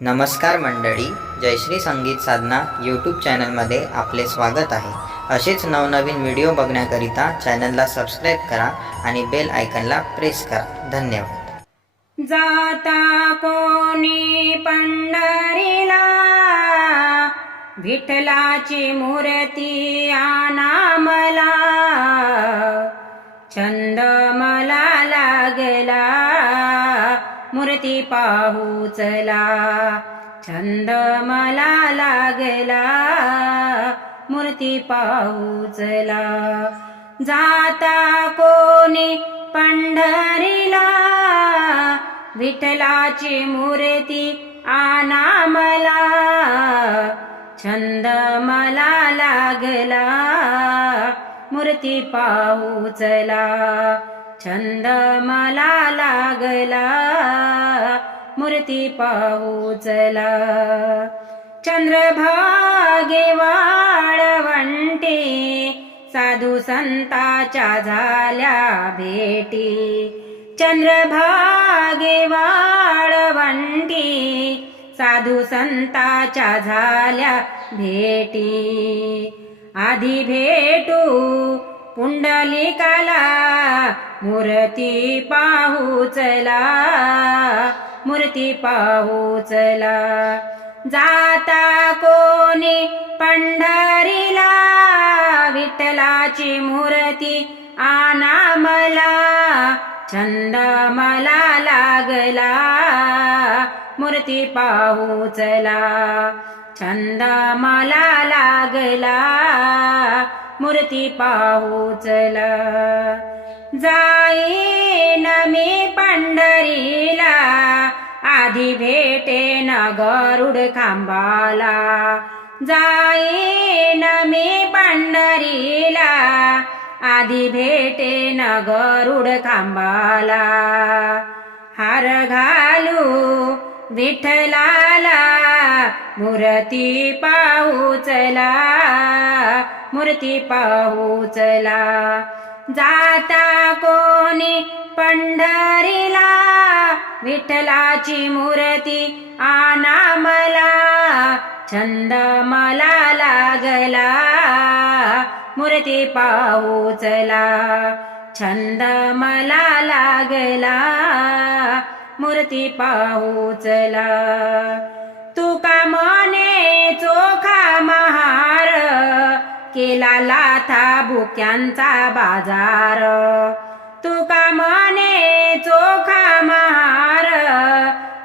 नमस्कार मंडळी जयश्री संगीत साधना यूट्यूब चॅनलमध्ये आपले स्वागत आहे. असेच नवनवीन व्हिडिओ बघण्याकरिता चॅनलला सबस्क्राईब करा आणि बेल आयकनला प्रेस करा. धन्यवाद. जाता कोणी पंढरीला विठ्ठलाची मूर्ती आ मूर्ती पाहू चला. छंद मला लागला. मूर्ती पाहू चला. जाता कोणी पंढरीला? विठ्ठलाची मूर्ती आना मला. छंद मला लागला. मूर्ती पाहू चला. छंद मला लागला मूर्ती पाहूचला चंद्रभागे वाळवंटे साधू संताच्या झाल्या भेटी. चंद्रभागे वाळवंटी साधू संताच्या झाल्या भेटी. आधी भेटू पुंडलिकाला मूर्ती पाहू चला मूर्ती पाहू चला. जाता कोणी पंढरीला विठ्ठलाची मूर्ती आणा मला छंद मला लागला. मूर्ती पाहू चला छंद मला लागला. मूर्ती पाहू चला. जाईन मी पंढरीला आधी भेटेन गरुड खांबाला. जाईन मी पंढरीला आधी भेटेन गरुड खांबाला. हार घालू विठ्ठलाला मूर्ती पाहू चला मूर्ती पाहू चला. जाता कोणी पंढरीला विठ्ठलाची मूर्ती आना मला. छंद मला लागला मूर्ती पाहू चला. छंद मला लागला मूर्ती पाहू चला. तुका मने चोखा महार केला लाथा भुक्यांचा बाजार. तुका मने चोखा महार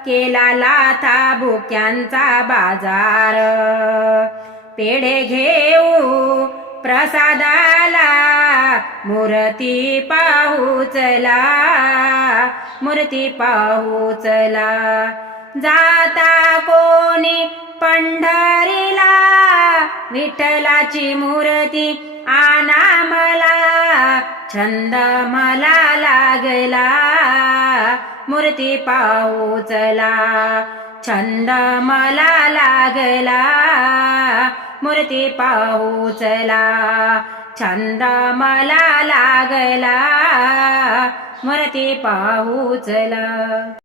केला लाथा भुक्यांचा बाजार. पेढे घेऊ प्रसादाला मूर्ती पाहू चला मूर्ती पाहू चला. जाता कोणी पंढरीला विठ्ठलाची मूर्ती आणा मला छंद मला लागला. मूर्ती पाऊचला छंद मला लागला. मूर्ती पाऊचला छंद मला लागला. मूर्ती पाऊचला.